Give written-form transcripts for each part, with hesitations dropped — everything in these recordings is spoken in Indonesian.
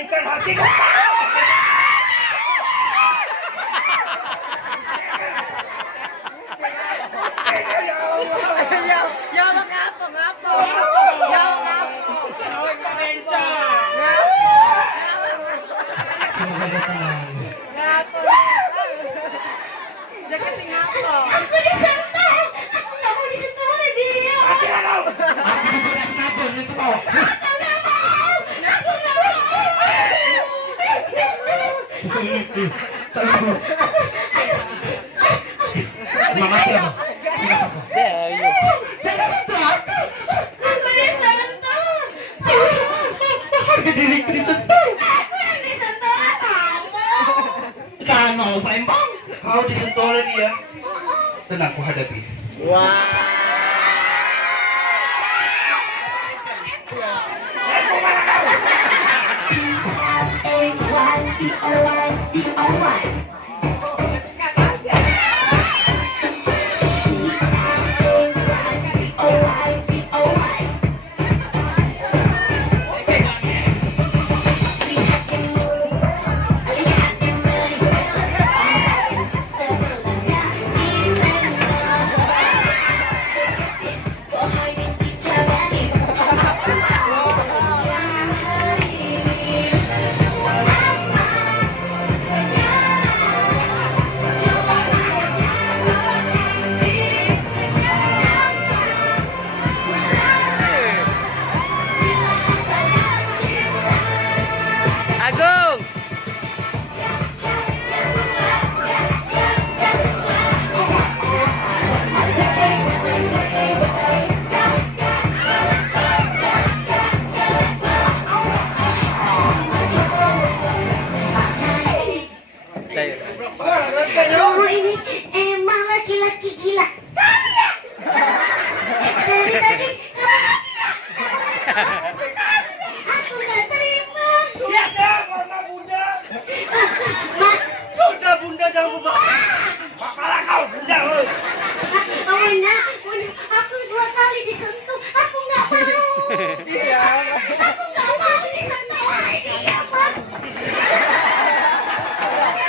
mainkan hatiku. Ya mengapa? Ngapa? Ya mengapa? Semoga dia tenang. Ngapa? Jangan ngapa? Aku disentuh. Aku nggak mau disentuh oleh dia. Mati kau. Aku bukan snapper itu kau. Aku nggak mau. Aku nggak mau. Mama mati apa? Tidak apa. Jangan sentuh aku. Aku disentuh. Harga diriku disentuh. Aku yang disentuh kamu. Kamu Palembang. Kau disentuh oleh dia. Tenang, ku hadapi. Wah. Agung. Kamu ini emang laki-laki gila. Kami ya. Dari tadi aku nggak terima. Tiada karena bunda. Mak, Sudah bunda jangan berbahaya. Apalah kau bunda. Bunda, aku 2 kali disentuh. Aku nggak mau. Iya. Aku nggak mau disentuh oleh dia, Mak.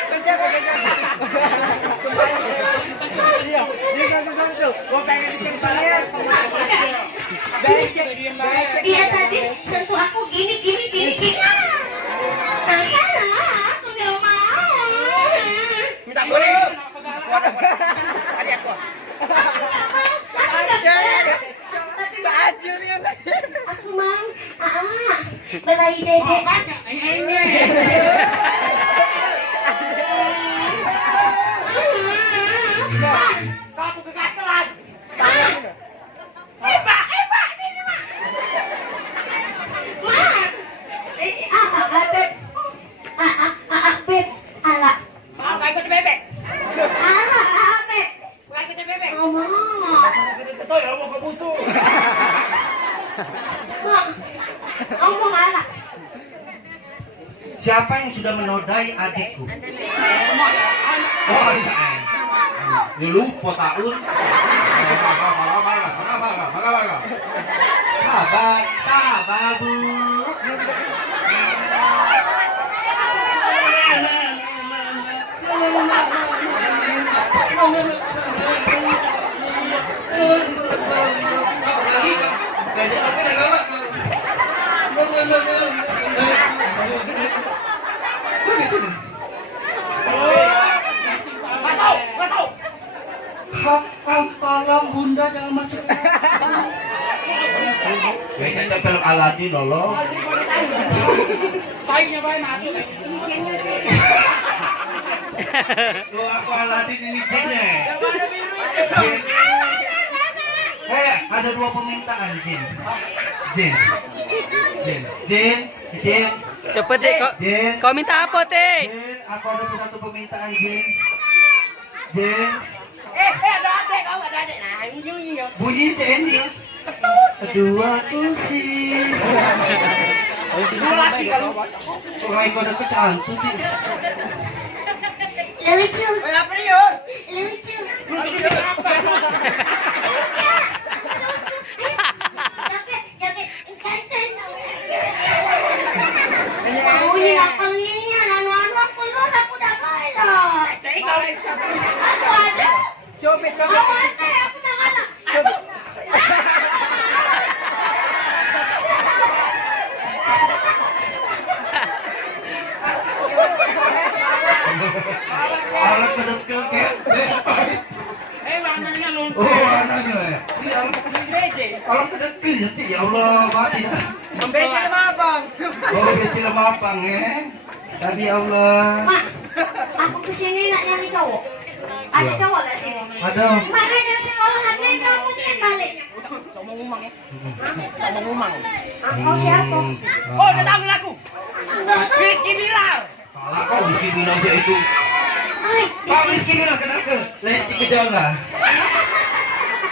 Sejak. Iya. Disentuh. Gua pengen disentuh ya. Becek. Dia tadi sentuh aku gini. Makanya aku nggak mau. Minta goreng. Ada aku. Sajilnya. Aku mau. Belai dede. Kamu kegatelan. Mak. Beb. Ala. Mau gak ikut bebek? Beb. Gak ikut bebek? Ngomong. Betul ya mau ke musuh. Ngomong ala. Siapa yang sudah menodai adikku? Oh enggak. Lu lupa tahun. Sabar bu. Tolong bunda jangan masuk. Kayaknya film Aladin loh. Kayunya baik masuk. Tuh aku Aladin ini jinnya. Yang warna biru itu. Ada 2 permintaan Jin. Cepet deh kok. Jin. Kau minta apa teh? Jin, aku ada 1 permintaan Jin. Jin. Ada adek kau ada adek. Nah, bunyi ya. Bunyi Jin ya. 2 kursi. Dua lagi kalau. Orang itu ada kecantu sih. Lucu. Apa nih yo? Lucu. Apa? Jaket ganteng. Maunya Copet. Awan deh, aku jangan. Alat kedekil ke. Warnanya lu. Oh, anaknya ya. Gereja. Alat kedekil nanti ya Allah mati. Membeja sama abang. Oh, kecil mapang ya. Tadi ya Allah. Mak, aku kesini nak nyari cowok. Ada cowok gak sini? Ada. Mak ngajar sekolahan nih kamu nih balik. Sama ngumang ya. Sama ngumang. Kau siapa? Oh, udah tahu aku. Enggak tahu. Rizky Bilar. Salah kau mesti bilang dia itu. Hai, Pak Rizky bilang kenapa? Lesti Kejora.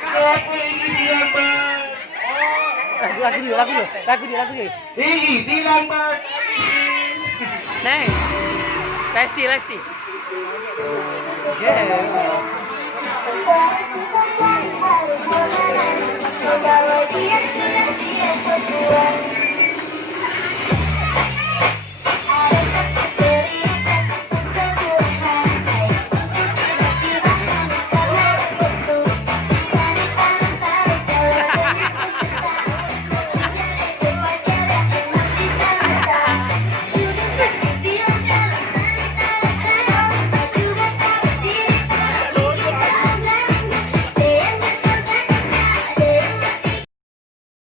Apa ini bilang Bang? Lagu dia. Ih, bilang Bang. Neng. Lesti. kalau dia sudah dia berdua.